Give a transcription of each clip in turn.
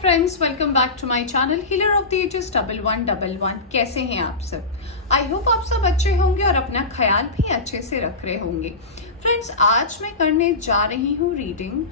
Friends, welcome back to my channel healer of the ages 1111। कैसे हैं आप सब? आई होप आप सब अच्छे होंगे और अपना ख्याल भी अच्छे से रख रहे होंगे। फ्रेंड्स, आज मैं करने जा रही हूँ रीडिंग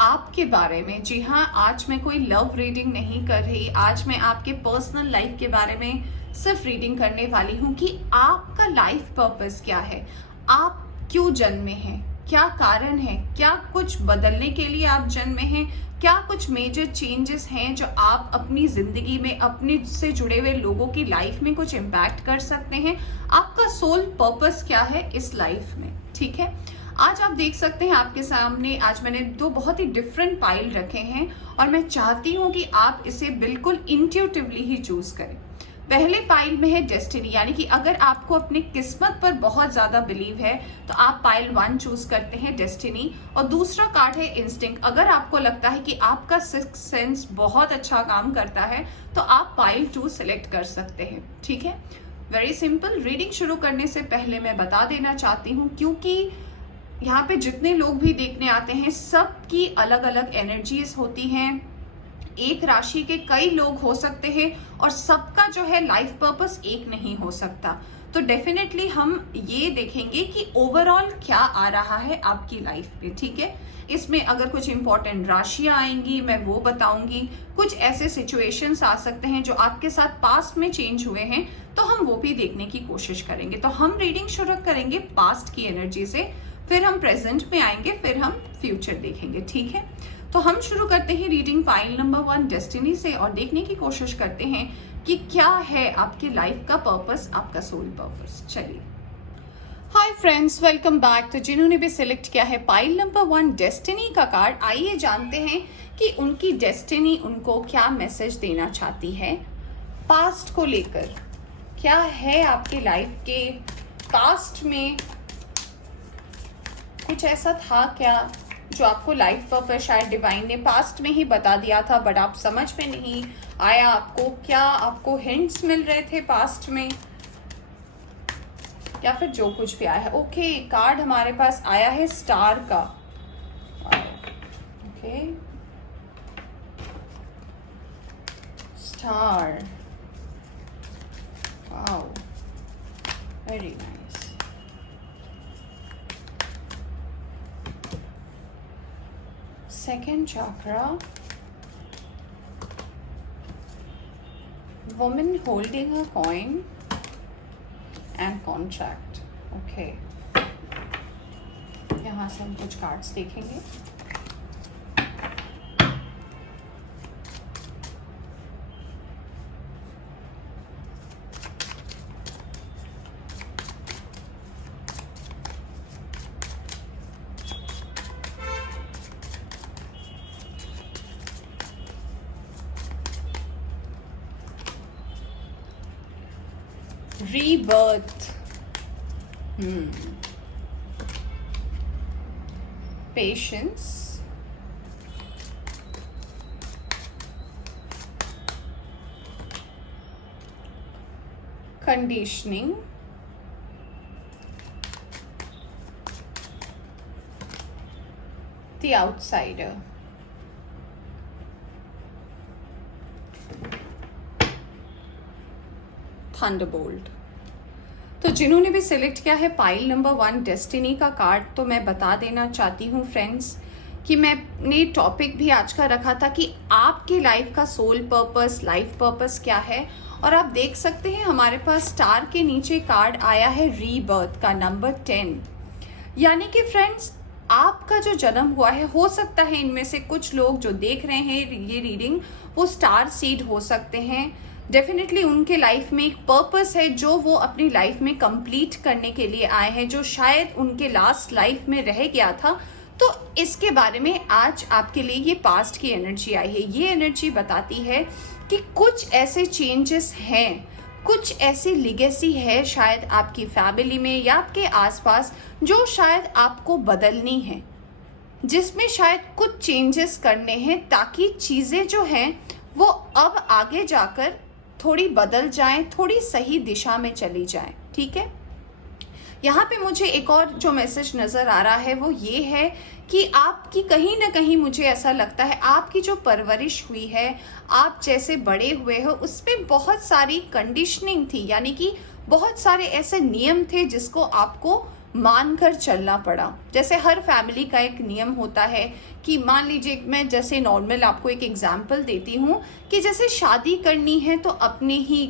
आपके बारे में। जी हाँ, आज मैं कोई लव रीडिंग नहीं कर रही। आज मैं आपके पर्सनल लाइफ के बारे में सिर्फ रीडिंग करने वाली हूँ कि आपका लाइफ पर्पस क्या है, आप क्यों जन्मे हैं, क्या कारण है, क्या कुछ बदलने के लिए आप जन्मे हैं, क्या कुछ मेजर चेंजेस हैं जो आप अपनी जिंदगी में अपने से जुड़े हुए लोगों की लाइफ में कुछ इम्पैक्ट कर सकते हैं। आपका सोल पर्पस क्या है इस लाइफ में। ठीक है, आज आप देख सकते हैं आपके सामने आज मैंने दो बहुत ही डिफरेंट पाइल रखे हैं और मैं चाहती हूं कि आप इसे बिल्कुल इंट्यूटिवली ही चूज करें। पहले पाइल में है डेस्टिनी, यानी कि अगर आपको अपनी किस्मत पर बहुत ज्यादा बिलीव है तो आप पाइल 1 चूज करते हैं, डेस्टिनी। और दूसरा कार्ड है इंस्टिंक्ट। अगर आपको लगता है कि आपका सिक्स्थ सेंस बहुत अच्छा काम करता है तो आप पाइल 2 सिलेक्ट कर सकते हैं। ठीक है, वेरी सिंपल। रीडिंग शुरू करने से पहले मैं बता देना चाहती हूँ, क्योंकि यहाँ पे जितने लोग भी देखने आते हैं सबकी अलग अलग एनर्जीज होती हैं। एक राशि के कई लोग हो सकते हैं और सबका जो है लाइफ पर्पस एक नहीं हो सकता। तो डेफिनेटली हम ये देखेंगे कि ओवरऑल क्या आ रहा है आपकी लाइफ में। ठीक है, इसमें अगर कुछ इंपॉर्टेंट राशियां आएंगी मैं वो बताऊंगी। कुछ ऐसे सिचुएशंस आ सकते हैं जो आपके साथ पास्ट में चेंज हुए हैं तो हम वो भी देखने की कोशिश करेंगे। तो हम रीडिंग शुरू करेंगे पास्ट की एनर्जी से, फिर हम प्रेजेंट में आएंगे, फिर हम फ्यूचर देखेंगे। ठीक है, तो हम शुरू करते हैं रीडिंग पाइल नंबर 1 डेस्टिनी से और देखने की कोशिश करते हैं कि क्या है आपकी लाइफ का पर्पस, आपका सोल पर्पस। चलिए, हाय फ्रेंड्स, वेलकम बैक। तो जिन्होंने भी सिलेक्ट किया है पाइल नंबर 1 डेस्टिनी का कार्ड, आइए जानते हैं कि उनकी डेस्टिनी उनको क्या मैसेज देना चाहती है पास्ट को लेकर। क्या है आपकी लाइफ के पास्ट में, कुछ ऐसा था क्या जो आपको लाइफ पर्पस शायद डिवाइन ने पास्ट में ही बता दिया था बट आप समझ में नहीं आया आपको। क्या आपको हिंट्स मिल रहे थे पास्ट में, या फिर जो कुछ भी आया है। ओके, कार्ड हमारे पास आया है स्टार का। Okay, star, wow, very nice. Second chakra, woman holding a coin and contract. Okay, यहाँ से हम कुछ कार्ड्स देखेंगे। Rebirth, patience, conditioning, the outsider। Thunderbolt. तो जिन्होंने भी सिलेक्ट किया है पाइल नंबर 1 डेस्टिनी का कार्ड, तो मैं बता देना चाहती हूँ फ्रेंड्स कि मैंने टॉपिक भी आज का रखा था कि आपकी लाइफ का सोल पर्पस, लाइफ पर्पस क्या है। और आप देख सकते हैं हमारे पास स्टार के नीचे कार्ड आया है रीबर्थ का नंबर 10। यानी कि फ्रेंड्स, आपका जो जन्म हुआ है, हो सकता है इनमें से कुछ लोग जो देख रहे हैं ये रीडिंग वो स्टार सीड हो सकते हैं। डेफिनेटली उनके लाइफ में एक पर्पस है जो वो अपनी लाइफ में कंप्लीट करने के लिए आए हैं, जो शायद उनके लास्ट लाइफ में रह गया था। तो इसके बारे में आज आपके लिए ये पास्ट की एनर्जी आई है। ये एनर्जी बताती है कि कुछ ऐसे चेंजेस हैं, कुछ ऐसी लिगेसी है शायद आपकी फैमिली में या आपके आसपास जो शायद आपको बदलनी है, जिसमें शायद कुछ चेंजेस करने हैं ताकि चीज़ें जो हैं वो अब आगे जाकर थोड़ी बदल जाएं, थोड़ी सही दिशा में चली जाएं। ठीक है, यहाँ पे मुझे एक और जो मैसेज नज़र आ रहा है वो ये है कि आपकी कहीं ना कहीं, मुझे ऐसा लगता है, आपकी जो परवरिश हुई है, आप जैसे बड़े हुए हो, उस पर बहुत सारी कंडीशनिंग थी, यानी कि बहुत सारे ऐसे नियम थे जिसको आपको मानकर चलना पड़ा। जैसे हर फैमिली का एक नियम होता है कि मान लीजिए, मैं जैसे नॉर्मल आपको एक एग्जांपल देती हूँ कि जैसे शादी करनी है तो अपने ही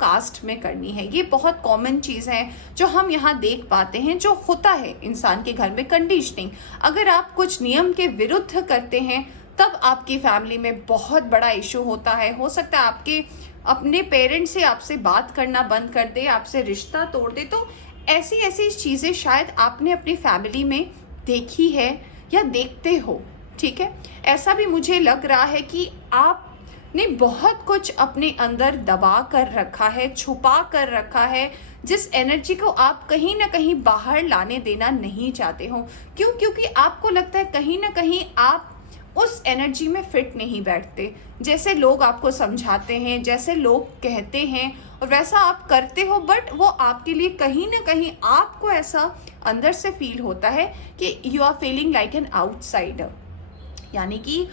कास्ट में करनी है। ये बहुत कॉमन चीज़ है जो हम यहाँ देख पाते हैं, जो होता है इंसान के घर में, कंडीशनिंग। अगर आप कुछ नियम के विरुद्ध करते हैं तब आपकी फैमिली में बहुत बड़ा इशू होता है। हो सकता है आपके अपने पेरेंट्स से आपसे बात करना बंद कर दे, आपसे रिश्ता तोड़ दे। तो ऐसी ऐसी चीज़ें शायद आपने अपनी फैमिली में देखी है या देखते हो, ठीक है। ऐसा भी मुझे लग रहा है कि आपने बहुत कुछ अपने अंदर दबा कर रखा है, छुपा कर रखा है, जिस एनर्जी को आप कहीं ना कहीं बाहर लाने देना नहीं चाहते हो। क्यों? क्योंकि आपको लगता है कहीं ना कहीं आप उस एनर्जी में फिट नहीं बैठते। जैसे लोग आपको समझाते हैं, जैसे लोग कहते हैं, और वैसा आप करते हो, बट वो आपके लिए कहीं ना कहीं आपको ऐसा अंदर से फील होता है कि you are feeling like an outsider. यानी कि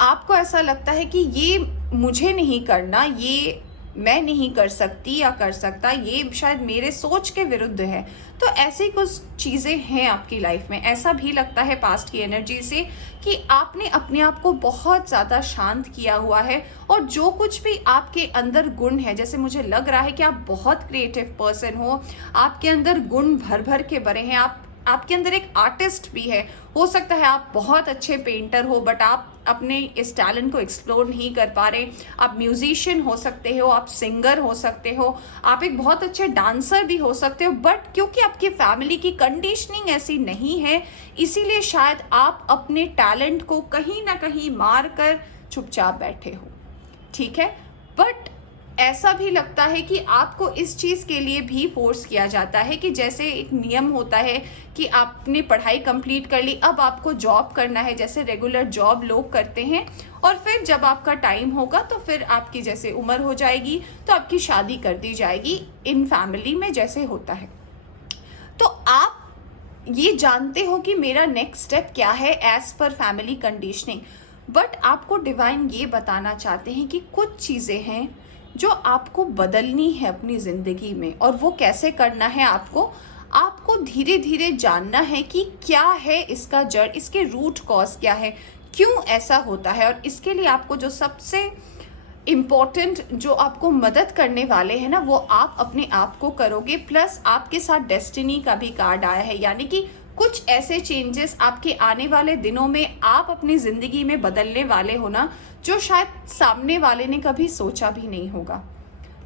आपको ऐसा लगता है कि ये मुझे नहीं करना, ये मैं नहीं कर सकती या कर सकता, ये शायद मेरे सोच के विरुद्ध है। तो ऐसी कुछ चीज़ें हैं आपकी लाइफ में। ऐसा भी लगता है पास्ट की एनर्जी से कि आपने अपने आप को बहुत ज़्यादा शांत किया हुआ है, और जो कुछ भी आपके अंदर गुण है, जैसे मुझे लग रहा है कि आप बहुत क्रिएटिव पर्सन हो, आपके अंदर गुण भर भर के भरे हैं, आपके अंदर एक आर्टिस्ट भी है। हो सकता है आप बहुत अच्छे पेंटर हो, बट आप अपने इस टैलेंट को एक्सप्लोर नहीं कर पा रहे। आप म्यूजिशियन हो सकते हो, आप सिंगर हो सकते हो, आप एक बहुत अच्छे डांसर भी हो सकते हो, बट क्योंकि आपकी फैमिली की कंडीशनिंग ऐसी नहीं है, इसीलिए शायद आप अपने टैलेंट को कहीं ना कहीं मार कर चुपचाप बैठे हो, ठीक है। बट ऐसा भी लगता है कि आपको इस चीज़ के लिए भी फोर्स किया जाता है कि जैसे एक नियम होता है कि आपने पढ़ाई कंप्लीट कर ली, अब आपको जॉब करना है, जैसे रेगुलर जॉब लोग करते हैं, और फिर जब आपका टाइम होगा तो फिर आपकी जैसे उम्र हो जाएगी तो आपकी शादी कर दी जाएगी, इन फैमिली में जैसे होता है। तो आप ये जानते हो कि मेरा नेक्स्ट स्टेप क्या है as per family conditioning, but आपको डिवाइन ये बताना चाहते हैं कि कुछ चीज़ें हैं जो आपको बदलनी है अपनी ज़िंदगी में। और वो कैसे करना है, आपको धीरे धीरे जानना है कि क्या है इसका जड़, इसके रूट कॉज क्या है, क्यों ऐसा होता है। और इसके लिए आपको जो सबसे इम्पॉर्टेंट, जो आपको मदद करने वाले हैं ना, वो आप अपने आप को करोगे। प्लस आपके साथ डेस्टिनी का भी कार्ड आया है, यानी कि कुछ ऐसे चेंजेस आपके आने वाले दिनों में आप अपनी ज़िंदगी में बदलने वाले हो ना, जो शायद सामने वाले ने कभी सोचा भी नहीं होगा।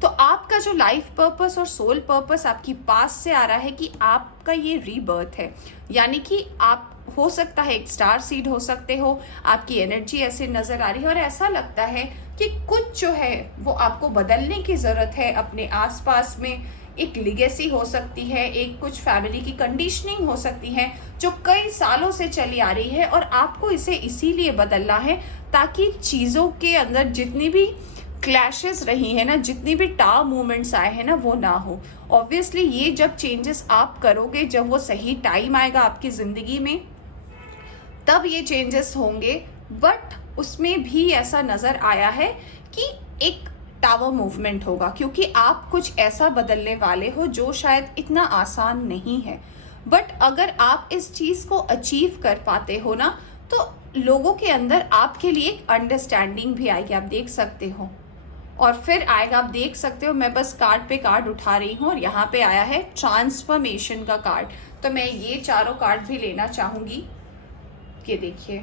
तो आपका जो लाइफ पर्पस और सोल पर्पस आपकी पास से आ रहा है कि आपका ये रीबर्थ है, यानी कि आप हो सकता है एक स्टार सीड हो सकते हो, आपकी एनर्जी ऐसे नज़र आ रही है, और ऐसा लगता है कि कुछ जो है वो आपको बदलने की ज़रूरत है अपने आसपास में। एक लिगेसी हो सकती है, एक कुछ फैमिली की कंडीशनिंग हो सकती है जो कई सालों से चली आ रही है, और आपको इसे इसीलिए बदलना है ताकि चीज़ों के अंदर जितनी भी क्लैशेस रही है ना, जितनी भी टाव मूवमेंट्स आए हैं ना, वो ना हो। ऑब्वियसली ये जब चेंजेस आप करोगे, जब वो सही टाइम आएगा आपकी ज़िंदगी में, तब ये चेंजेस होंगे। बट उसमें भी ऐसा नज़र आया है कि एक टावर मूवमेंट होगा, क्योंकि आप कुछ ऐसा बदलने वाले हो जो शायद इतना आसान नहीं है। बट अगर आप इस चीज़ को अचीव कर पाते हो ना, तो लोगों के अंदर आपके लिए एक अंडरस्टैंडिंग भी आएगी, आप देख सकते हो। और फिर आएगा, आप देख सकते हो, मैं बस कार्ड पे कार्ड उठा रही हूँ, और यहाँ पे आया है ट्रांसफॉर्मेशन का कार्ड। तो मैं ये चारों कार्ड भी लेना चाहूँगी। ये देखिए,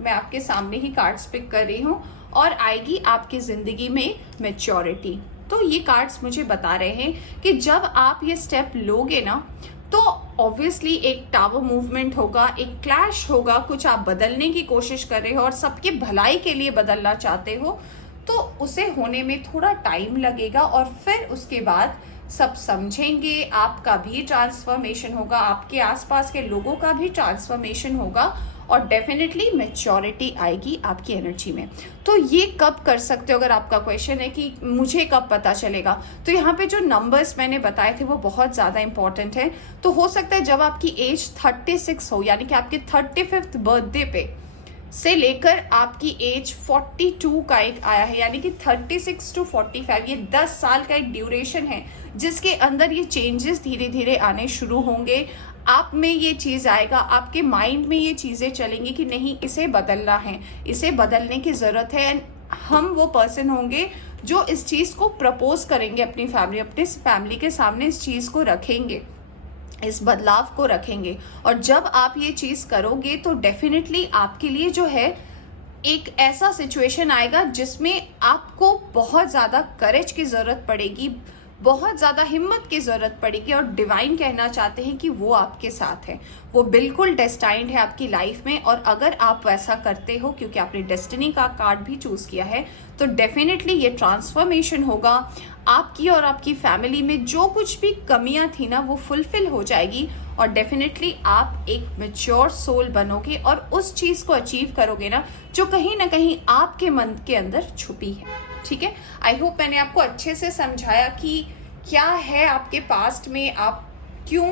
मैं आपके सामने ही कार्ड्स पिक कर रही हूँ, और आएगी आपकी ज़िंदगी में मैच्योरिटी। तो ये कार्ड्स मुझे बता रहे हैं कि जब आप ये स्टेप लोगे ना, तो ऑब्वियसली एक टावर मूवमेंट होगा, एक क्लैश होगा, कुछ आप बदलने की कोशिश कर रहे हो और सबके भलाई के लिए बदलना चाहते हो, तो उसे होने में थोड़ा टाइम लगेगा। और फिर उसके बाद सब समझेंगे, आपका भी ट्रांसफॉर्मेशन होगा, आपके आसपास के लोगों का भी ट्रांसफॉर्मेशन होगा, और डेफिनेटली मैच्योरिटी आएगी आपकी एनर्जी में। तो ये कब कर सकते हो, अगर आपका क्वेश्चन है कि मुझे कब पता चलेगा, तो यहाँ पे जो नंबर्स मैंने बताए थे वो बहुत ज़्यादा इंपॉर्टेंट है। तो हो सकता है जब आपकी एज 36 हो, यानी कि आपके 35th बर्थडे पे से लेकर आपकी एज 42 का एक आया है, यानी कि 36 to 45, ये 10 साल का एक ड्यूरेशन है जिसके अंदर ये चेंजेस धीरे धीरे आने शुरू होंगे। आप में ये चीज़ आएगा, आपके माइंड में ये चीज़ें चलेंगी कि नहीं, इसे बदलना है, इसे बदलने की ज़रूरत है। एंड हम वो पर्सन होंगे जो इस चीज़ को प्रपोज करेंगे अपनी फैमिली के सामने, इस चीज़ को रखेंगे, इस बदलाव को रखेंगे। और जब आप ये चीज़ करोगे तो डेफिनेटली आपके लिए जो है एक ऐसा सिचुएशन आएगा जिसमें आपको बहुत ज़्यादा करेज की ज़रूरत पड़ेगी, बहुत ज़्यादा हिम्मत की ज़रूरत पड़ेगी। और डिवाइन कहना चाहते हैं कि वो आपके साथ है, वो बिल्कुल डेस्टाइंड है आपकी लाइफ में। और अगर आप वैसा करते हो, क्योंकि आपने डेस्टिनी का कार्ड भी चूज़ किया है, तो डेफिनेटली ये ट्रांसफॉर्मेशन होगा आपकी और आपकी फैमिली में। जो कुछ भी कमियां थी ना, वो फुलफिल हो जाएगी और डेफिनेटली आप एक मैच्योर सोल बनोगे और उस चीज़ को अचीव करोगे ना जो कहीं ना कहीं आपके मन के अंदर छुपी है। ठीक है, आई होप मैंने आपको अच्छे से समझाया कि क्या है आपके पास्ट में, आप क्यों,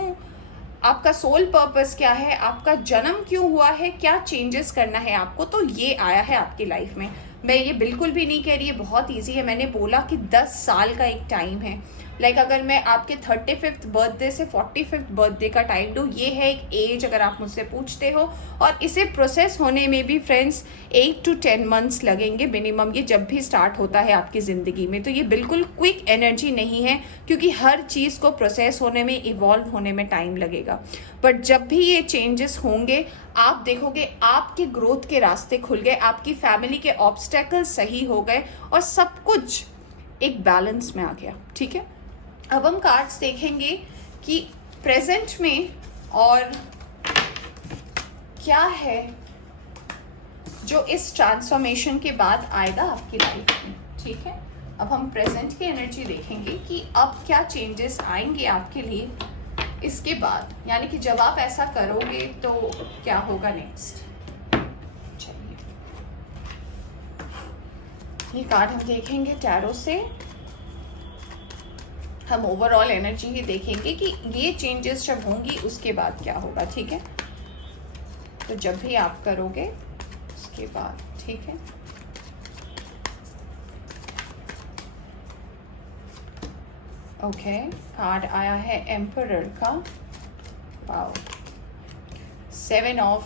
आपका सोल पर्पस क्या है, आपका जन्म क्यों हुआ है, क्या चेंजेस करना है आपको, तो ये आया है आपकी लाइफ में। मैं ये बिल्कुल भी नहीं कह रही है बहुत इजी है, मैंने बोला कि 10 साल का एक टाइम है। लाइक अगर मैं आपके 35th बर्थडे से 45th बर्थडे का टाइम दूँ, ये है एक एज अगर आप मुझसे पूछते हो। और इसे प्रोसेस होने में भी फ्रेंड्स 8 to 10 मंथ्स लगेंगे मिनिमम, ये जब भी स्टार्ट होता है आपकी ज़िंदगी में। तो ये बिल्कुल क्विक एनर्जी नहीं है, क्योंकि हर चीज़ को प्रोसेस होने में, इवॉल्व होने में टाइम लगेगा। बट जब भी ये चेंजेस होंगे, आप देखोगे आपके ग्रोथ के रास्ते खुल गए, आपकी फैमिली के ऑब्स्टेकल सही हो गए और सब कुछ एक बैलेंस में आ गया। ठीक है, अब हम कार्ड्स देखेंगे कि प्रेजेंट में और क्या है जो इस ट्रांसफॉर्मेशन के बाद आएगा आपकी लाइफ में। ठीक है, अब हम प्रेजेंट की एनर्जी देखेंगे कि अब क्या चेंजेस आएंगे आपके लिए इसके बाद, यानी कि जब आप ऐसा करोगे तो क्या होगा नेक्स्ट। चलिए, ये कार्ड हम देखेंगे टैरो से। हम ओवरऑल एनर्जी ही देखेंगे कि ये चेंजेस जब होंगी उसके बाद क्या होगा। ठीक है, तो जब भी आप करोगे उसके बाद। ठीक है, ओके, कार्ड आया है एम्परर का। वाओ, 7 ऑफ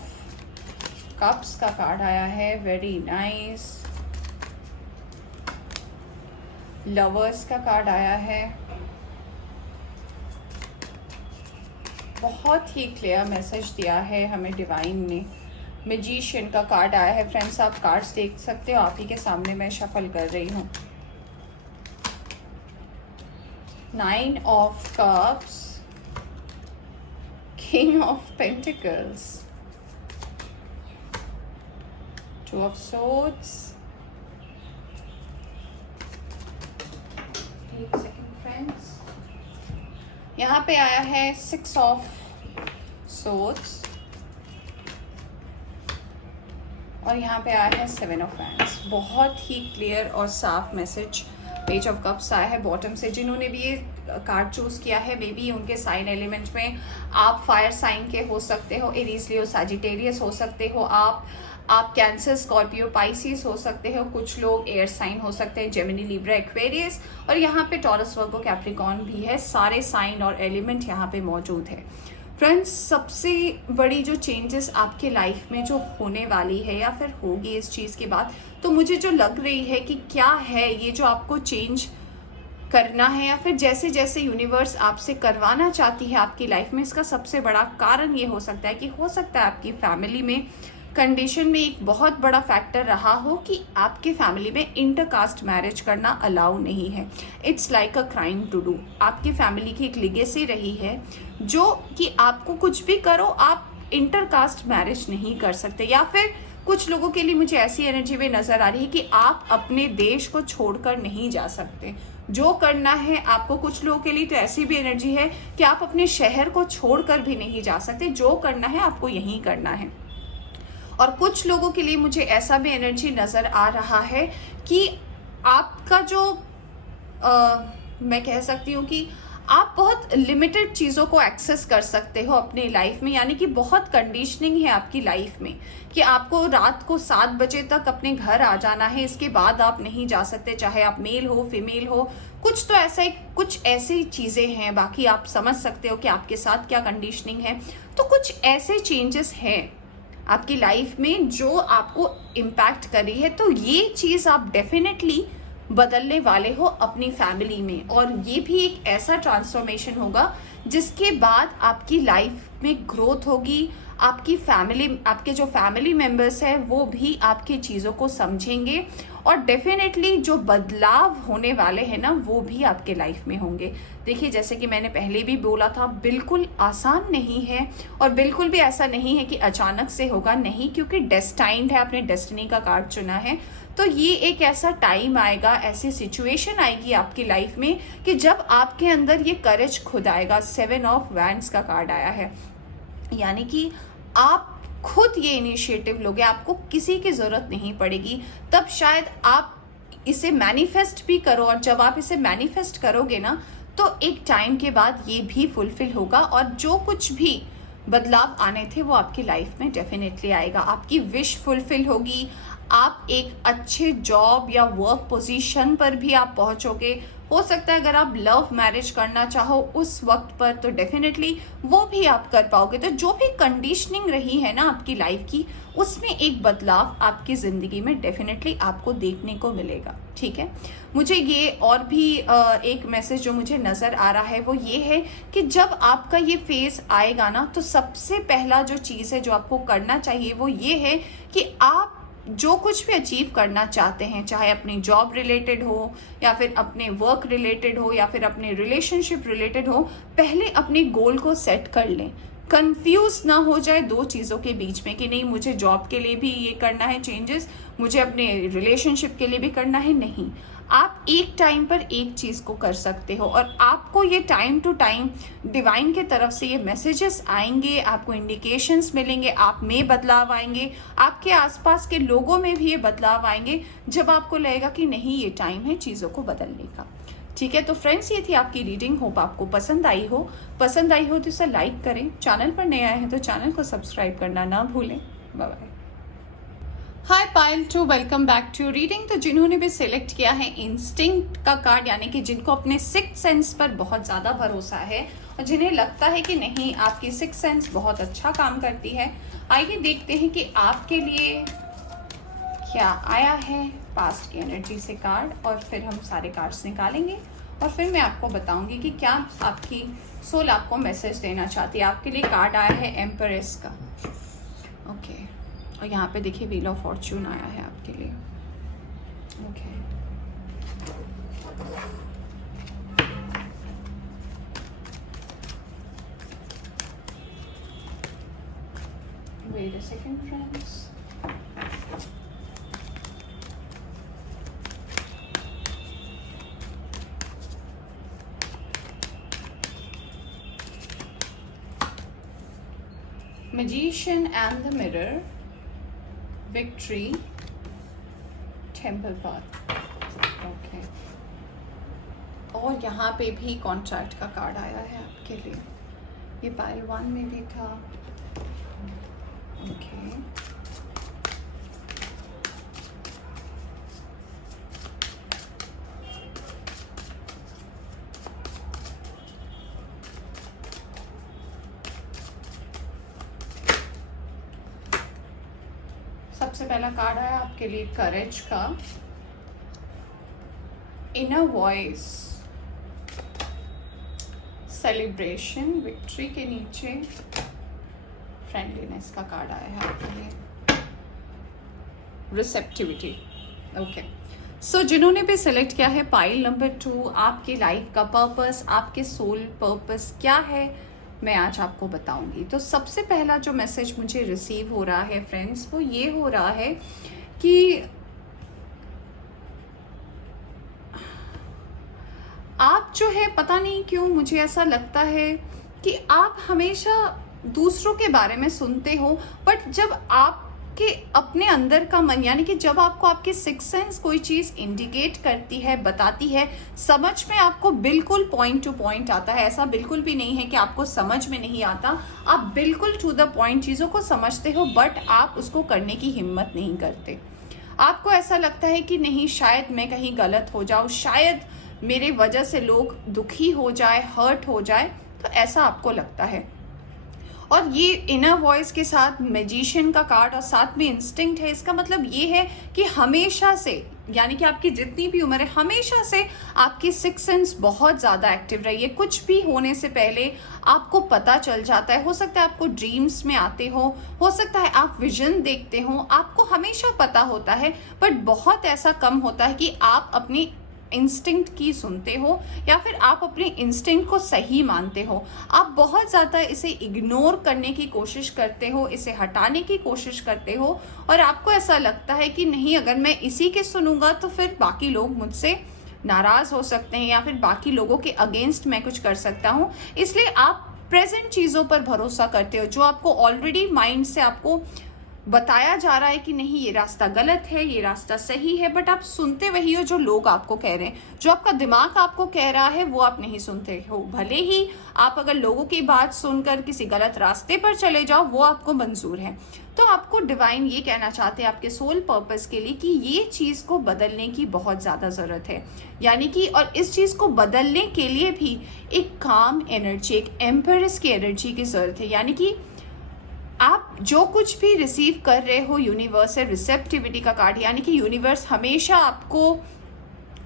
कप्स का कार्ड आया है, वेरी नाइस। लवर्स का कार्ड आया है, बहुत ही क्लियर मैसेज दिया है हमें डिवाइन ने। मैजिशियन का कार्ड आया है। फ्रेंड्स, आप कार्ड्स देख सकते हो, आप ही के सामने मैं शफल कर रही हूँ। 9 of cups, king of pentacles, 2 of swords. एक सेकंड फ्रेंड्स, यहाँ पे आया है 6 ऑफ सोर्ड्स और यहाँ पे आया है 7 ऑफ वैंड्स। बहुत ही क्लियर और साफ मैसेज पेज ऑफ कप्स आया है बॉटम से। जिन्होंने भी ये कार्ड चूज़ किया है, मे बी उनके साइन एलिमेंट में आप फायर साइन के हो सकते हो, एरीज लियो सजिटेरियस हो सकते हो, आप कैंसर, स्कॉर्पियो, पाइसिस हो सकते हो, कुछ लोग एयर साइन हो सकते हैं, जेमिनी, लिब्रा, एक्वेरियस, और यहाँ पे टॉरस, वर्गो, कैप्रिकॉर्न भी है। सारे साइन और एलिमेंट यहाँ पे मौजूद है। फ्रेंड्स, सबसे बड़ी जो चेंजेस आपके लाइफ में जो होने वाली है या फिर होगी इस चीज़ के बाद, तो मुझे जो लग रही है कि क्या है ये जो आपको चेंज करना है या फिर जैसे जैसे यूनिवर्स आपसे करवाना चाहती है आपकी लाइफ में, इसका सबसे बड़ा कारण ये हो सकता है कि हो सकता है आपकी फैमिली में कंडीशन में एक बहुत बड़ा फैक्टर रहा हो कि आपके फैमिली में इंटरकास्ट मैरिज करना अलाउ नहीं है। It's like a crime to do. आपकी फैमिली की एक लिगेसी रही है जो कि आपको कुछ भी करो आप इंटरकास्ट मैरिज नहीं कर सकते, या फिर कुछ लोगों के लिए मुझे ऐसी एनर्जी में नज़र आ रही है कि आप अपने देश को छोड़कर नहीं जा सकते। जो करना है आपको, कुछ लोगों के लिए तो ऐसी भी एनर्जी है कि आप अपने शहर को छोड़कर भी नहीं जा सकते। जो करना है आपको यहीं करना है। और कुछ लोगों के लिए मुझे ऐसा भी एनर्जी नज़र आ रहा है कि आपका जो मैं कह सकती हूँ कि आप बहुत लिमिटेड चीज़ों को एक्सेस कर सकते हो अपनी लाइफ में, यानी कि बहुत कंडीशनिंग है आपकी लाइफ में कि आपको रात को 7 बजे तक अपने घर आ जाना है, इसके बाद आप नहीं जा सकते, चाहे आप मेल हो फीमेल हो। कुछ तो कुछ ऐसी चीज़ें हैं, बाकी आप समझ सकते हो कि आपके साथ क्या कंडीशनिंग है। तो कुछ ऐसे चेंजेस हैं आपकी लाइफ में जो आपको इम्पैक्ट करी है, तो ये चीज़ आप डेफिनेटली बदलने वाले हो अपनी फैमिली में। और ये भी एक ऐसा ट्रांसफॉर्मेशन होगा जिसके बाद आपकी लाइफ में ग्रोथ होगी, आपकी फैमिली, आपके जो फैमिली मेम्बर्स हैं वो भी आपकी चीज़ों को समझेंगे और डेफिनेटली जो बदलाव होने वाले हैं ना वो भी आपके लाइफ में होंगे। देखिए, जैसे कि मैंने पहले भी बोला था, बिल्कुल आसान नहीं है और बिल्कुल भी ऐसा नहीं है कि अचानक से होगा, नहीं, क्योंकि डेस्टाइन्ड है, आपने डेस्टिनी का कार्ड चुना है। तो ये एक ऐसा टाइम आएगा, ऐसी सिचुएशन आएगी आपकी लाइफ में कि जब आपके अंदर ये करेज खुद आएगा। 7 ऑफ वैंड्स का कार्ड आया है, यानी कि आप खुद ये इनिशिएटिव लोगे, आपको किसी की ज़रूरत नहीं पड़ेगी। तब शायद आप इसे मैनिफेस्ट भी करो, और जब आप इसे मैनिफेस्ट करोगे ना तो एक टाइम के बाद ये भी फुलफिल होगा और जो कुछ भी बदलाव आने थे वो आपकी लाइफ में डेफिनेटली आएगा। आपकी विश फुलफिल होगी, आप एक अच्छे जॉब या वर्क पोजीशन पर भी आप पहुंचोगे। हो सकता है अगर आप लव मैरिज करना चाहो उस वक्त पर तो डेफिनेटली वो भी आप कर पाओगे। तो जो भी कंडीशनिंग रही है ना आपकी लाइफ की, उसमें एक बदलाव आपकी ज़िंदगी में डेफिनेटली आपको देखने को मिलेगा। ठीक है, मुझे ये और भी एक मैसेज जो मुझे नज़र आ रहा है वो ये है कि जब आपका ये फेज़ आएगा ना तो सबसे पहला जो चीज़ है जो आपको करना चाहिए वो ये है कि आप जो कुछ भी अचीव करना चाहते हैं, चाहे अपनी जॉब रिलेटेड हो या फिर अपने वर्क रिलेटेड हो या फिर अपने रिलेशनशिप रिलेटेड हो, पहले अपने गोल को सेट कर लें। कंफ्यूज ना हो जाए दो चीज़ों के बीच में कि नहीं मुझे जॉब के लिए भी ये करना है चेंजेस, मुझे अपने रिलेशनशिप के लिए भी करना है। नहीं, आप एक टाइम पर एक चीज़ को कर सकते हो और आपको ये टाइम टू टाइम डिवाइन के तरफ से ये मैसेजेस आएंगे, आपको इंडिकेशंस मिलेंगे, आप में बदलाव आएंगे, आपके आसपास के लोगों में भी ये बदलाव आएंगे जब आपको लगेगा कि नहीं ये टाइम है चीज़ों को बदलने का। ठीक है, तो फ्रेंड्स ये थी आपकी रीडिंग। होप आपको पसंद आई हो तो इसे लाइक करें, चैनल पर नए आए हैं तो चैनल को सब्सक्राइब करना ना भूलें। Bye bye. Hi pile two, welcome back to reading. तो जिन्होंने भी सिलेक्ट किया है इंस्टिंक्ट का कार्ड, यानी कि जिनको अपने सिक्स्थ सेंस पर बहुत ज़्यादा भरोसा है और जिन्हें लगता है कि नहीं आपकी सिक्स्थ सेंस बहुत अच्छा काम करती है, आइए देखते हैं कि आपके लिए क्या आया है पास्ट की एनर्जी से कार्ड, और फिर हम सारे कार्ड्स निकालेंगे और फिर मैं आपको बताऊंगी कि क्या आपकी सोल आपको मैसेज देना चाहती है। आपके लिए कार्ड आया है एम्परेस का, ओके, और यहाँ पे देखिए व्हील ऑफ फॉर्च्यून आया है आपके लिए, okay. Wait a second, friends. Magician and the Mirror, Victory, Temple Path, okay. और यहाँ पे भी कॉन्ट्रैक्ट का कार्ड आया है आपके लिए, ये पाइल 1 में भी था, ओके। सबसे पहला कार्ड आया आपके लिए करेज का, इनर वॉइस, सेलिब्रेशन, विक्ट्री के नीचे फ्रेंडलीनेस का कार्ड आया है आपके लिए, रिसेप्टिविटी, ओके। सो जिन्होंने भी सिलेक्ट किया है पाइल नंबर 2, आपकी लाइफ का पर्पस, आपके सोल पर्पस क्या है, मैं आज आपको बताऊंगी। तो सबसे पहला जो मैसेज मुझे रिसीव हो रहा है फ्रेंड्स वो ये हो रहा है कि आप जो है, पता नहीं क्यों मुझे ऐसा लगता है कि आप हमेशा दूसरों के बारे में सुनते हो, बट जब आप आपके अपने अंदर का मन, यानी कि जब आपको आपकी सिक्स सेंस कोई चीज़ इंडिकेट करती है, बताती है, समझ में आपको बिल्कुल पॉइंट टू पॉइंट आता है। ऐसा बिल्कुल भी नहीं है कि आपको समझ में नहीं आता, आप बिल्कुल टू द पॉइंट चीज़ों को समझते हो, बट आप उसको करने की हिम्मत नहीं करते। आपको ऐसा लगता है कि नहीं, शायद मैं कहीं गलत हो जाऊँ, शायद मेरे वजह से लोग दुखी हो जाए, हर्ट हो जाए, तो ऐसा आपको लगता है। और ये इनर वॉइस के साथ मैजिशियन का कार्ड और साथ में इंस्टिंक्ट है। इसका मतलब ये है कि हमेशा से, यानी कि आपकी जितनी भी उम्र है, हमेशा से आपकी सिक्स सेंस बहुत ज़्यादा एक्टिव रही है। कुछ भी होने से पहले आपको पता चल जाता है। हो सकता है आपको ड्रीम्स में आते हो सकता है आप विजन देखते हो, आपको हमेशा पता होता है, बट बहुत ऐसा कम होता है कि आप अपनी इंस्टिंक्ट की सुनते हो या फिर आप अपने इंस्टिंक्ट को सही मानते हो। आप बहुत ज़्यादा इसे इग्नोर करने की कोशिश करते हो, इसे हटाने की कोशिश करते हो, और आपको ऐसा लगता है कि नहीं, अगर मैं इसी के सुनूंगा तो फिर बाकी लोग मुझसे नाराज़ हो सकते हैं या फिर बाकी लोगों के अगेंस्ट मैं कुछ कर सकता हूँ। इसलिए आप प्रेजेंट चीज़ों पर भरोसा करते हो, जो आपको ऑलरेडी माइंड से आपको बताया जा रहा है कि नहीं, ये रास्ता गलत है, ये रास्ता सही है, बट आप सुनते वही हो जो लोग आपको कह रहे हैं। जो आपका दिमाग आपको कह रहा है वो आप नहीं सुनते हो। भले ही आप अगर लोगों की बात सुनकर किसी गलत रास्ते पर चले जाओ, वो आपको मंजूर है। तो आपको डिवाइन ये कहना चाहते हैं आपके सोल पर्पस के लिए कि ये चीज़ को बदलने की बहुत ज़्यादा ज़रूरत है। यानी कि और इस चीज़ को बदलने के लिए भी एक काम एनर्जी, एक एम्परेस की एनर्जी की ज़रूरत है। यानी कि आप जो कुछ भी रिसीव कर रहे हो, यूनिवर्स से रिसेप्टिविटी का कार्ड, यानी कि यूनिवर्स हमेशा आपको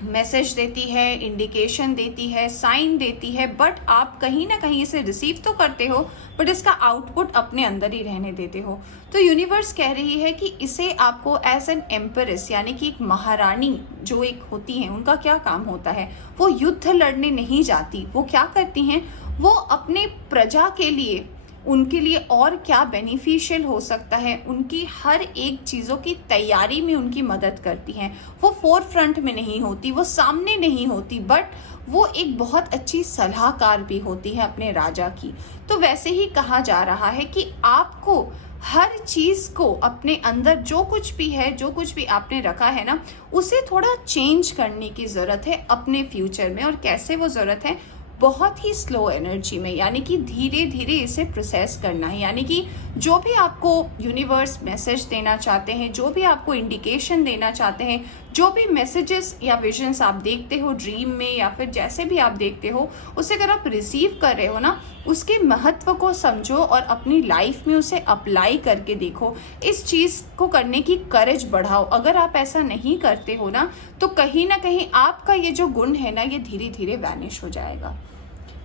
मैसेज देती है, इंडिकेशन देती है, साइन देती है, बट आप कहीं ना कहीं इसे रिसीव तो करते हो, बट इसका आउटपुट अपने अंदर ही रहने देते हो। तो यूनिवर्स कह रही है कि इसे आपको एज एन एम्परेस, यानी कि एक महारानी जो एक होती हैं, उनका क्या काम होता है, वो युद्ध लड़ने नहीं जाती। वो क्या करती हैं, वो अपने प्रजा के लिए, उनके लिए और क्या बेनिफिशियल हो सकता है, उनकी हर एक चीज़ों की तैयारी में उनकी मदद करती हैं। वो फोर फ्रंट में नहीं होती, वो सामने नहीं होती, बट वो एक बहुत अच्छी सलाहकार भी होती है अपने राजा की। तो वैसे ही कहा जा रहा है कि आपको हर चीज़ को अपने अंदर जो कुछ भी है, जो कुछ भी आपने रखा है ना, उसे थोड़ा चेंज करने की ज़रूरत है अपने फ्यूचर में। और कैसे वो ज़रूरत है, बहुत ही स्लो एनर्जी में, यानी कि धीरे धीरे इसे प्रोसेस करना है। यानी कि जो भी आपको यूनिवर्स मैसेज देना चाहते हैं, जो भी आपको इंडिकेशन देना चाहते हैं, जो भी मैसेजेस या विजन्स आप देखते हो ड्रीम में या फिर जैसे भी आप देखते हो, उसे अगर आप रिसीव कर रहे हो ना, उसके महत्व को समझो और अपनी लाइफ में उसे अप्लाई करके देखो। इस चीज़ को करने की करेज बढ़ाओ। अगर आप ऐसा नहीं करते हो ना, तो कहीं ना कहीं आपका ये जो गुण है ना, ये धीरे धीरे वैनिश हो जाएगा।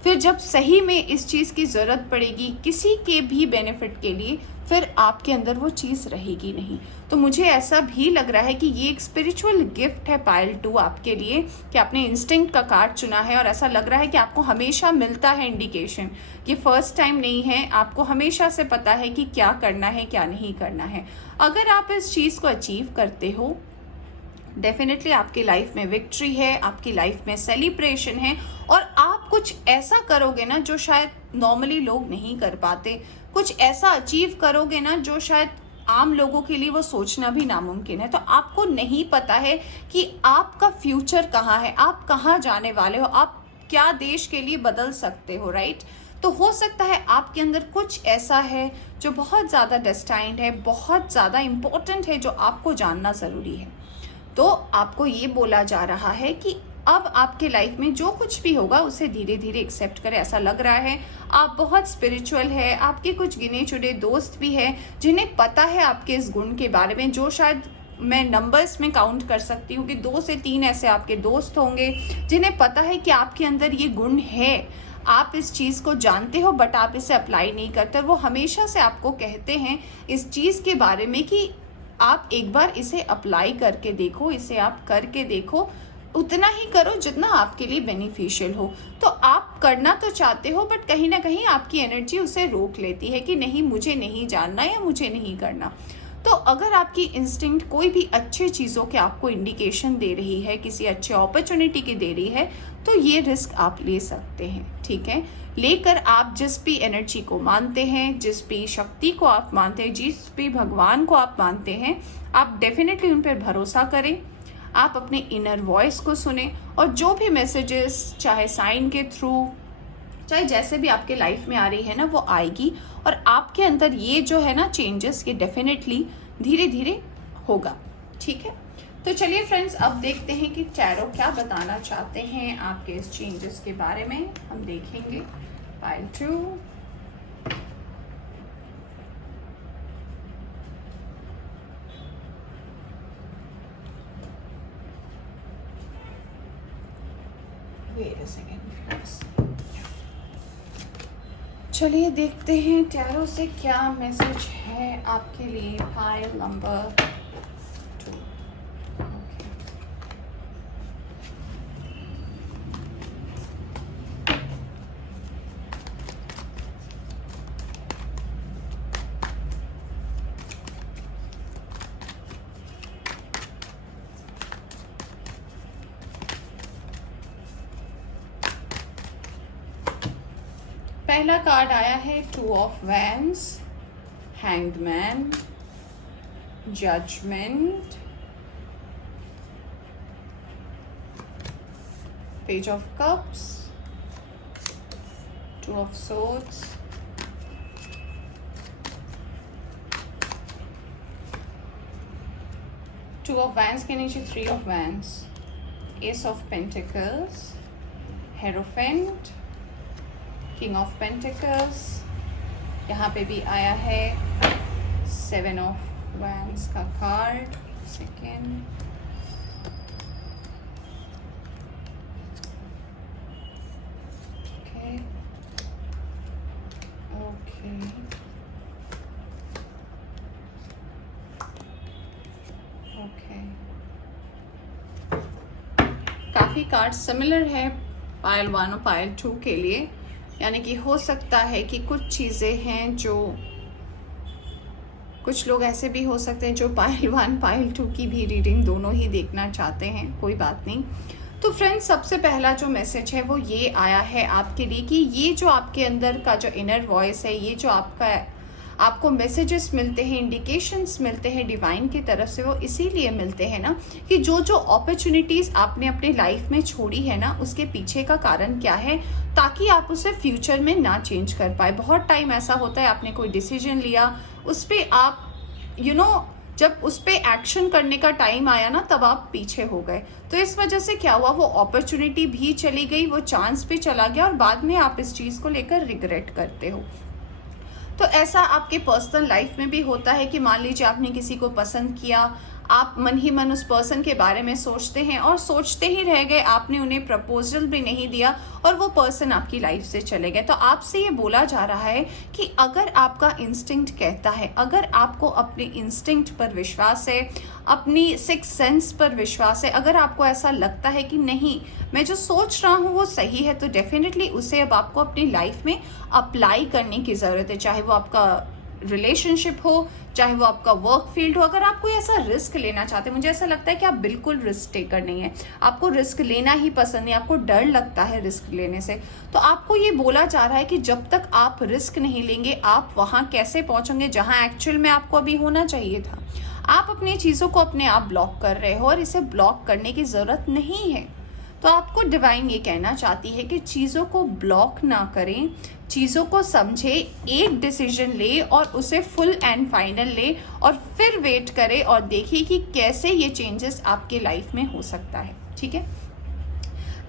फिर जब सही में इस चीज़ की ज़रूरत पड़ेगी किसी के भी बेनिफिट के लिए, फिर आपके अंदर वो चीज़ रहेगी नहीं। तो मुझे ऐसा भी लग रहा है कि ये एक स्पिरिचुअल गिफ्ट है पायल 2 आपके लिए, कि आपने इंस्टिंक्ट का कार्ड चुना है और ऐसा लग रहा है कि आपको हमेशा मिलता है इंडिकेशन। ये फर्स्ट टाइम नहीं है, आपको हमेशा से पता है कि क्या करना है, क्या नहीं करना है। अगर आप इस चीज़ को अचीव करते हो, डेफिनेटली आपकी लाइफ में विक्ट्री है, आपकी लाइफ में सेलिब्रेशन है, और आप कुछ ऐसा करोगे ना जो शायद नॉर्मली लोग नहीं कर पाते। कुछ ऐसा अचीव करोगे ना जो शायद आम लोगों के लिए वो सोचना भी नामुमकिन है। तो आपको नहीं पता है कि आपका फ्यूचर कहाँ है, आप कहाँ जाने वाले हो, आप क्या देश के लिए बदल सकते हो, राइट। तो हो सकता है आपके अंदर कुछ ऐसा है जो बहुत ज़्यादा डेस्टाइन्ड है, बहुत ज़्यादा इम्पोर्टेंट है, जो आपको जानना ज़रूरी है। तो आपको ये बोला जा रहा है कि अब आपके लाइफ में जो कुछ भी होगा उसे धीरे धीरे एक्सेप्ट करें। ऐसा लग रहा है आप बहुत स्पिरिचुअल है, आपके कुछ गिने चुने दोस्त भी हैं जिन्हें पता है आपके इस गुण के बारे में, जो शायद मैं नंबर्स में काउंट कर सकती हूँ कि 2 से 3 ऐसे आपके दोस्त होंगे जिन्हें पता है कि आपके अंदर ये गुण है। आप इस चीज़ को जानते हो बट आप इसे अप्लाई नहीं करते, और वो हमेशा से आपको कहते हैं इस चीज़ के बारे में कि आप एक बार इसे अप्लाई करके देखो, इसे आप करके देखो, उतना ही करो जितना आपके लिए बेनिफिशियल हो। तो आप करना तो चाहते हो बट कहीं ना कहीं आपकी एनर्जी उसे रोक लेती है कि नहीं, मुझे नहीं जानना या मुझे नहीं करना। तो अगर आपकी इंस्टिंक्ट कोई भी अच्छे चीज़ों के आपको इंडिकेशन दे रही है, किसी अच्छे अपॉर्चुनिटी की दे रही है, तो ये रिस्क आप ले सकते हैं, ठीक है। लेकर आप जिस भी एनर्जी को मानते हैं, जिस भी शक्ति को आप मानते हैं, जिस भी भगवान को आप मानते हैं, आप डेफिनेटली उन पर भरोसा करें। आप अपने इनर वॉइस को सुने और जो भी मैसेजेस, चाहे साइन के थ्रू, चाहे जैसे भी आपके लाइफ में आ रही है ना, वो आएगी और आपके अंदर ये जो है ना चेंजेस, ये डेफिनेटली धीरे धीरे होगा, ठीक है। तो चलिए फ्रेंड्स, अब देखते हैं कि टैरो क्या बताना चाहते हैं आपके इस चेंजेस के बारे में। हम देखेंगे pile 2, wait a second friends. चलिए देखते हैं टैरो से क्या मैसेज है आपके लिए पाइल नंबर 2। पहला कार्ड आया है 2 of wands, hanged man, judgement, page of cups, 2 of swords, two of wands के नीचे 3 of wands, ace of pentacles, hierophant, king of pentacles, यहाँ पे भी आया है 7 ऑफ वैंड्स का card. Second, okay okay, okay, काफ़ी कार्ड सिमिलर है पाइल 1 और पाइल 2 के लिए, यानी कि हो सकता है कि कुछ चीज़ें हैं जो, कुछ लोग ऐसे भी हो सकते हैं जो पाइल 1 पाइल 2 की भी रीडिंग दोनों ही देखना चाहते हैं, कोई बात नहीं। तो फ्रेंड्स, सबसे पहला जो मैसेज है वो ये आया है आपके लिए कि ये जो आपके अंदर का जो इनर वॉइस है, ये जो आपको मैसेजेस मिलते हैं, इंडिकेशंस मिलते हैं डिवाइन की तरफ से, वो इसीलिए मिलते हैं ना कि जो जो अपॉर्चुनिटीज़ आपने अपने लाइफ में छोड़ी है ना, उसके पीछे का कारण क्या है, ताकि आप उसे फ्यूचर में ना चेंज कर पाए। बहुत टाइम ऐसा होता है, आपने कोई डिसीजन लिया, उस पर आप जब उस पर एक्शन करने का टाइम आया ना, तब आप पीछे हो गए। तो इस वजह से क्या हुआ, वो अपॉर्चुनिटी भी चली गई, वो चांस भी चला गया और बाद में आप इस चीज़ को लेकर रिग्रेट करते हो। तो ऐसा आपके पर्सनल लाइफ में भी होता है कि मान लीजिए आपने किसी को पसंद किया, आप मन ही मन उस पर्सन के बारे में सोचते हैं और सोचते ही रह गए, आपने उन्हें प्रपोजल भी नहीं दिया और वो पर्सन आपकी लाइफ से चले गए। तो आपसे ये बोला जा रहा है कि अगर आपका इंस्टिंक्ट कहता है, अगर आपको अपने इंस्टिंक्ट पर विश्वास है, अपनी सिक्स सेंस पर विश्वास है, अगर आपको ऐसा लगता है कि नहीं, मैं जो सोच रहा हूँ वो सही है, तो डेफिनेटली उसे अब आपको अपनी लाइफ में अप्लाई करने की ज़रूरत है। चाहे वो आपका रिलेशनशिप हो, चाहे वो आपका वर्क फील्ड हो। अगर आप कोई ऐसा रिस्क लेना चाहते हैं, मुझे ऐसा लगता है कि आप बिल्कुल रिस्क टेकर नहीं है, आपको रिस्क लेना ही पसंद नहीं, आपको डर लगता है रिस्क लेने से, तो आपको ये बोला जा रहा है कि जब तक आप रिस्क नहीं लेंगे, आप वहाँ कैसे पहुँचेंगे जहाँ एक्चुअल में आपको अभी होना चाहिए था। आप अपनी चीज़ों को अपने आप ब्लॉक कर रहे हो और इसे ब्लॉक करने की ज़रूरत नहीं है। तो आपको डिवाइन ये कहना चाहती है कि चीज़ों को ब्लॉक ना करें, चीज़ों को समझे, एक डिसीजन ले और उसे फुल एंड फाइनल ले और फिर वेट करें और देखिए कि कैसे ये चेंजेस आपके लाइफ में हो सकता है। ठीक है,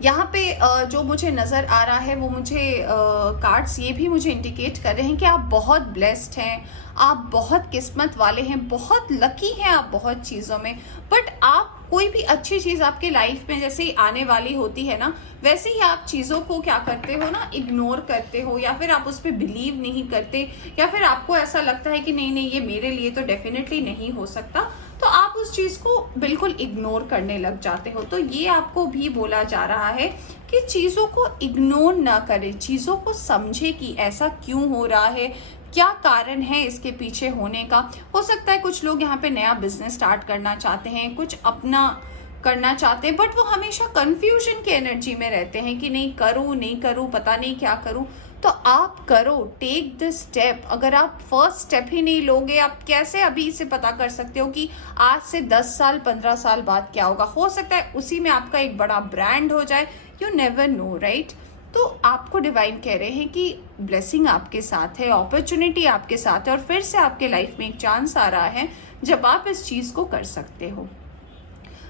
यहाँ पे जो मुझे नज़र आ रहा है वो मुझे कार्ड्स ये भी मुझे इंडिकेट कर रहे हैं कि आप बहुत ब्लेस्ड हैं, आप बहुत किस्मत वाले हैं, बहुत लकी हैं आप बहुत चीज़ों में। बट आप कोई भी अच्छी चीज़ आपके लाइफ में जैसे ही आने वाली होती है ना, वैसे ही आप चीज़ों को क्या करते हो ना, इग्नोर करते हो, या फिर आप उस पर बिलीव नहीं करते, या फिर आपको ऐसा लगता है कि नहीं नहीं ये मेरे लिए तो डेफिनेटली नहीं हो सकता, तो आप उस चीज़ को बिल्कुल इग्नोर करने लग जाते हो। तो ये आपको भी बोला जा रहा है कि चीज़ों को इग्नोर ना करें, चीज़ों को समझे कि ऐसा क्यों हो रहा है, क्या कारण है इसके पीछे होने का। हो सकता है कुछ लोग यहाँ पे नया बिजनेस स्टार्ट करना चाहते हैं, कुछ अपना करना चाहते हैं, बट वो हमेशा कंफ्यूजन की एनर्जी में रहते हैं कि नहीं करूँ नहीं करूँ, पता नहीं क्या करूँ। तो आप करो, टेक द स्टेप। अगर आप फर्स्ट स्टेप ही नहीं लोगे, आप कैसे अभी से पता कर सकते हो कि आज से 10 साल 15 साल बाद क्या होगा। हो सकता है उसी में आपका एक बड़ा ब्रांड हो जाए, यू नेवर नो, राइट। तो आपको डिवाइन कह रहे हैं कि ब्लेसिंग आपके साथ है, अपॉर्चुनिटी आपके साथ है, और फिर से आपके लाइफ में एक चांस आ रहा है जब आप इस चीज़ को कर सकते हो।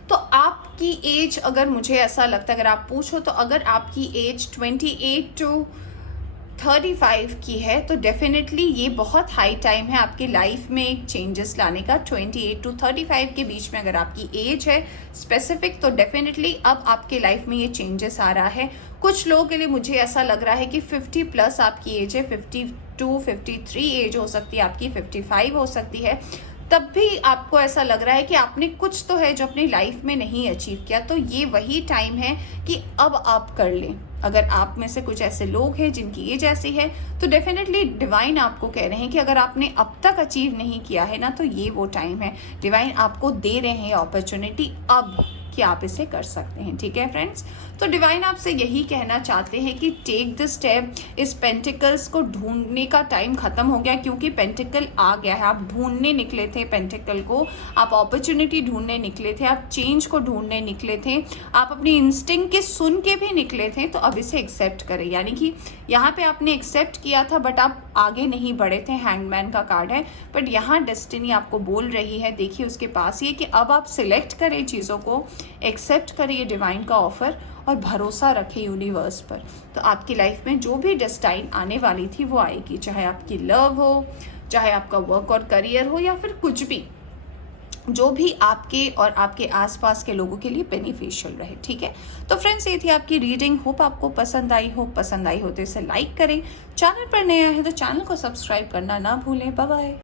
तो आपकी एज, अगर मुझे ऐसा लगता है, अगर आप पूछो तो अगर आपकी एज 28 टू 35 की है तो डेफिनेटली ये बहुत हाई टाइम है आपकी लाइफ में एक चेंजेस लाने का। 28 टू 35 के बीच में अगर आपकी एज है स्पेसिफिक, तो डेफिनेटली अब आपके लाइफ में ये चेंजेस आ रहा है। कुछ लोगों के लिए मुझे ऐसा लग रहा है कि 50 प्लस आपकी एज है, 52 53 एज हो सकती है आपकी, 55 हो सकती है। तब भी आपको ऐसा लग रहा है कि आपने कुछ तो है जो अपनी लाइफ में नहीं अचीव किया, तो ये वही टाइम है कि अब आप कर लें। अगर आप में से कुछ ऐसे लोग हैं जिनकी एज ऐसी है, तो डेफिनेटली डिवाइन आपको कह रहे हैं कि अगर आपने अब तक अचीव नहीं किया है ना, तो ये वो टाइम है। डिवाइन आपको दे रहे हैं अपॉर्चुनिटी अब कि आप इसे कर सकते हैं, ठीक है फ्रेंड्स। तो डिवाइन आपसे यही कहना चाहते हैं कि टेक द स्टेप। इस पेंटिकल्स को ढूंढने का टाइम खत्म हो गया, क्योंकि पेंटिकल आ गया है। आप ढूंढने निकले थे पेंटिकल को, आप अपॉर्चुनिटी ढूंढने निकले थे, आप चेंज को ढूंढने निकले थे, आप अपनी इंस्टिंक्ट के सुन के भी निकले थे। तो अब इसे एक्सेप्ट करें, यानी कि यहाँ पे आपने एक्सेप्ट किया था बट आप आगे नहीं बढ़े थे। हैंगमैन का कार्ड है, बट यहाँ डेस्टिनी आपको बोल रही है, देखिए उसके पास ये, कि अब आप सिलेक्ट करें चीज़ों को, एक्सेप्ट करिए डिवाइन का ऑफर और भरोसा रखें यूनिवर्स पर। तो आपकी लाइफ में जो भी डेस्टाइन आने वाली थी वो आएगी, चाहे आपकी लव हो, चाहे आपका वर्क और करियर हो, या फिर कुछ भी, जो भी आपके और आपके आसपास के लोगों के लिए बेनिफिशियल रहे, ठीक है। तो फ्रेंड्स, ये थी आपकी रीडिंग। होप आपको पसंद आई हो। पसंद आई हो तो इसे लाइक करें, चैनल पर नया है तो चैनल को सब्सक्राइब करना ना भूलें। Bye bye.